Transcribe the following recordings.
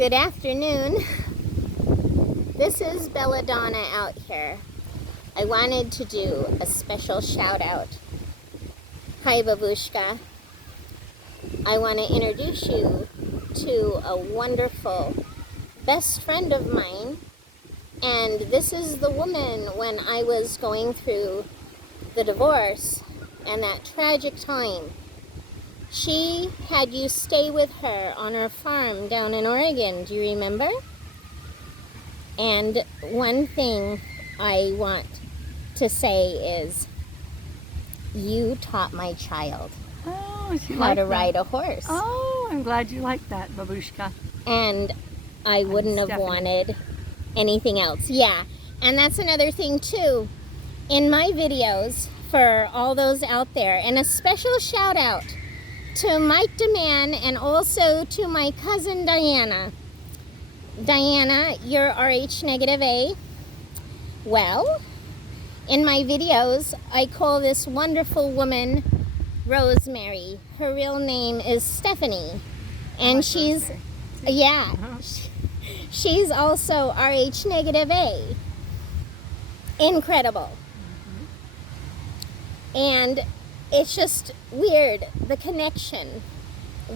Good afternoon. This is Belladonna out here. I wanted to do a special shout out. Hi, Babushka. I want to introduce you to a wonderful best friend of mine. And this is the woman when I was going through the divorce and that tragic time. She had you stay with her on her farm down in Oregon. Do you remember? And one thing I want to say is you taught my child how to ride a horse. Oh, I'm glad you like that, Babushka. And I wouldn't have wanted anything else. Yeah, and that's another thing too. In my videos, for all those out there, and a special shout out to Mike DeMann and also to my cousin Diana. Diana, you're RH negative A. Well, in my videos, I call this wonderful woman Rosemary. Her real name is Stephanie. And she's, yeah, she's also RH negative A. Incredible. And it's just weird, the connection,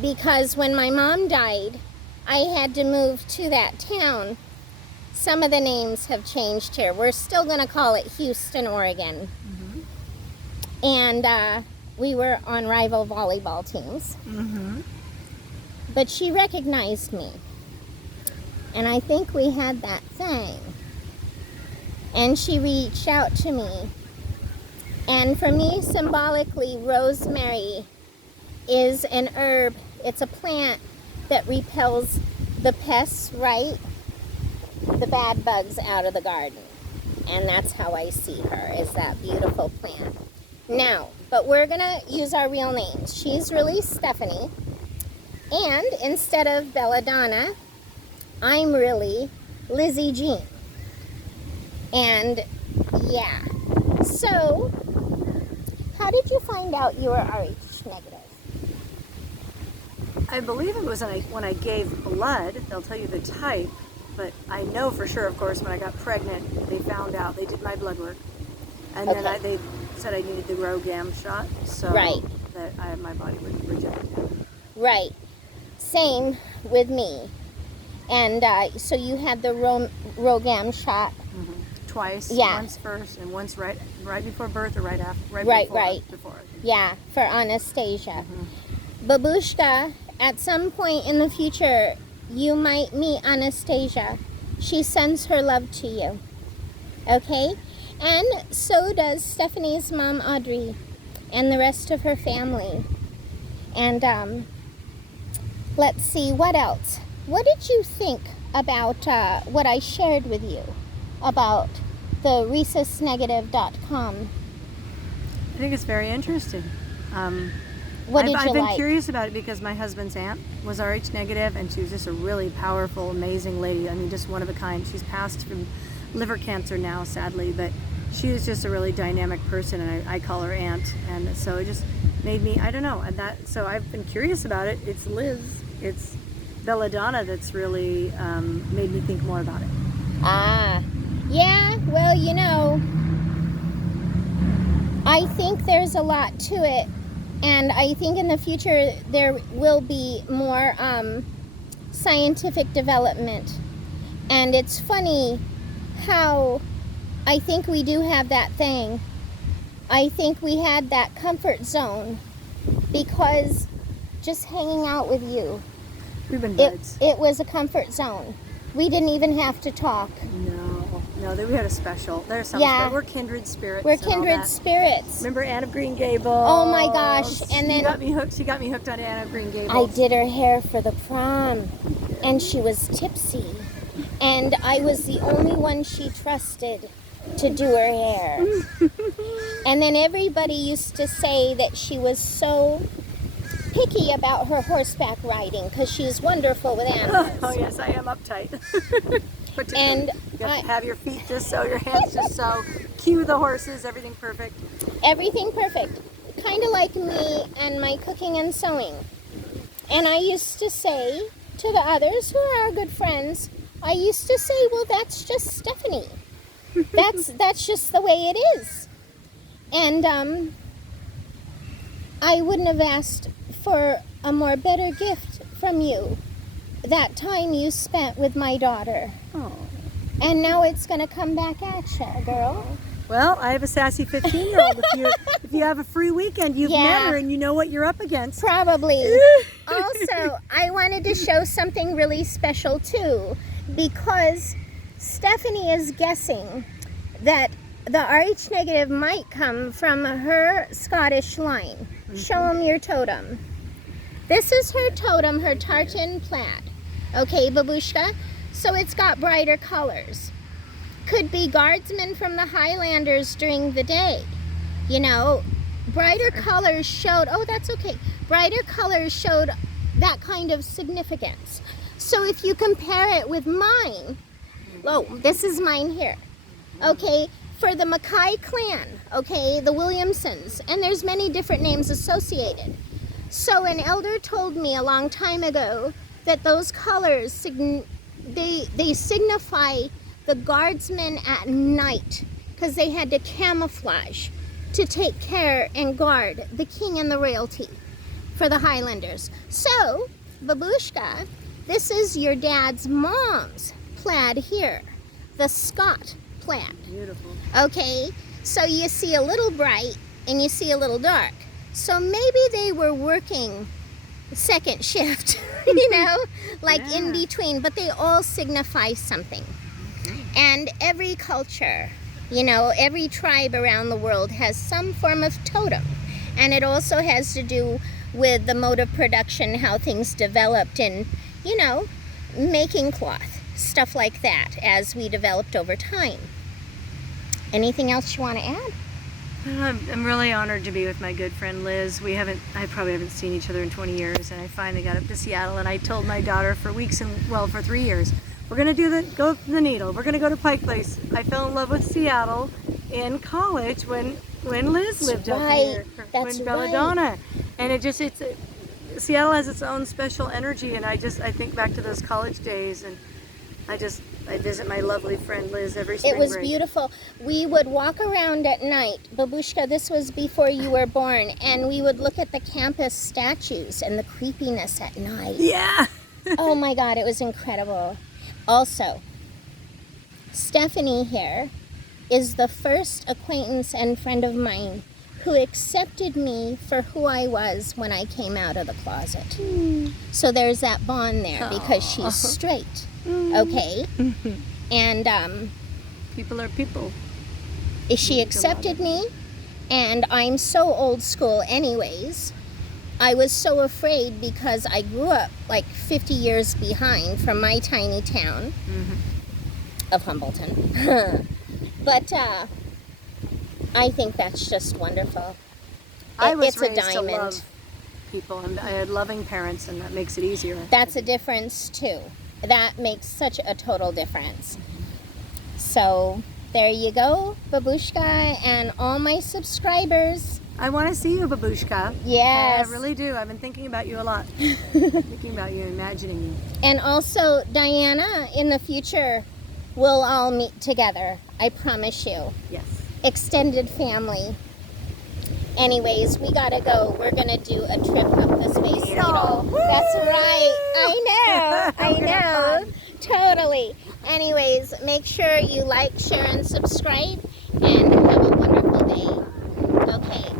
because when my mom died, I had to move to that town. Some of the names have changed here. We're still going to call it Houston, Oregon. And we were on rival volleyball teams. But she recognized me. And I think we had that thing. And she reached out to me. And for me, symbolically, rosemary is an herb. It's a plant that repels the pests, right? The bad bugs out of the garden. And that's how I see her, is that beautiful plant. Now, but we're going to use our real names. She's really Stephanie. And instead of Belladonna, I'm really Lizzie Jean. And yeah. So, how did you find out you were RH negative? I believe it was when I gave blood. They'll tell you the type, but I know for sure, of course, when I got pregnant, they found out. They did my blood work, and then they said I needed the RhoGAM shot, so that my body would reject it. Right. Same with me. And so you had the RhoGAM shot. Twice. Yeah. Once first and once right before birth or right after. Before. Yeah, for Anastasia. Babushka, at some point in the future, you might meet Anastasia. She sends her love to you. Okay? And so does Stephanie's mom, Audrey, and the rest of her family. And let's see, what else? What did you think about what I shared with you about the rhesusnegative.com? I think it's very interesting. What did you I've been like? curious about it because my husband's aunt was RH negative, and she was just a really powerful, amazing lady. I mean, just one of a kind. She's passed from liver cancer now, sadly, but she was just a really dynamic person, and I call her aunt. And so it just made me, I don't know, so I've been curious about it. It's Liz, it's Belladonna that's really made me think more about it. Yeah, well, you know, I think there's a lot to it, and I think in the future there will be more scientific development. And it's funny how I think we do have that thing. I think we had that comfort zone because just hanging out with you, we've been buds. It was a comfort zone. We didn't even have to talk. No, we had a special. There's something. Yeah. We're kindred spirits. We're kindred spirits. Remember Anne of Green Gables? Oh my gosh! And then She got me hooked on Anne of Green Gables. I did her hair for the prom, and she was tipsy, and I was the only one she trusted to do her hair. And then everybody used to say that she was so picky about her horseback riding because she's wonderful with animals. Oh yes, I am uptight. And you have to have your feet just so, your hands just so, cue the horses, everything perfect. Everything perfect. Kind of like me and my cooking and sewing. And I used to say to the others who are our good friends, I used to say, well, that's just Stephanie. That's just the way it is. And I wouldn't have asked for a more better gift from you. That time you spent with my daughter. Oh. And now it's going to come back at you, girl. Well, I have a sassy 15-year-old. If you have a free weekend, you've met her and you know what you're up against. Probably. Also, I wanted to show something really special too, because Stephanie is guessing that the Rh negative might come from her Scottish line. Show them your totem. This is her totem, her tartan plaid. Okay, babushka? So it's got brighter colors. Could be guardsmen from the Highlanders during the day. You know, brighter colors showed, oh, that's okay. Brighter colors showed that kind of significance. So if you compare it with mine, oh, this is mine here. Okay, for the Mackay clan, okay, the Williamsons, and there's many different names associated. So an elder told me a long time ago that those colors, they signify the guardsmen at night, because they had to camouflage to take care and guard the king and the royalty for the Highlanders. So, babushka, this is your dad's mom's plaid here, the Scott plaid. Beautiful. Okay, so you see a little bright and you see a little dark. So maybe they were working second shift, you know, like in between, but they all signify something. And every culture, you know, every tribe around the world has some form of totem. And it also has to do with the mode of production, how things developed in, you know, making cloth, stuff like that, as we developed over time. Anything else you want to add? I'm really honored to be with my good friend Liz. I probably haven't seen each other in 20 years, and I finally got up to Seattle, and I told my daughter for weeks for 3 years, we're gonna go to the Needle. We're gonna go to Pike Place. I fell in love with Seattle in college when Liz lived up here. That's when Belladonna. And Seattle has its own special energy, and I think back to those college days, and I visit my lovely friend Liz every spring break. It was break. beautiful. We would walk around at night. Babushka, this was before you were born, and we would look at the campus statues and the creepiness at night. Yeah. Oh my God, it was incredible. Also, Stephanie here is the first acquaintance and friend of mine who accepted me for who I was when I came out of the closet. So there's that bond there because she's straight, okay? And people are people. She accepted me, and I'm so old school anyways. I was so afraid because I grew up like 50 years behind from my tiny town of Humbleton. But I think that's just wonderful. I was it's raised a diamond. to love people, and I had loving parents, and that makes it easier. That's a difference too. That makes such a total difference. So there you go, babushka, and all my subscribers. I want to see you, babushka. Yes. I really do. I've been thinking about you a lot. Thinking about you, imagining you. And also, Diana, in the future, we'll all meet together. I promise you. Yes. Extended family. Anyways, we gotta go. We're gonna do a trip up the Space Needle. That's right. I know. Totally. Anyways, make sure you like, share, and subscribe, and have a wonderful day. Okay.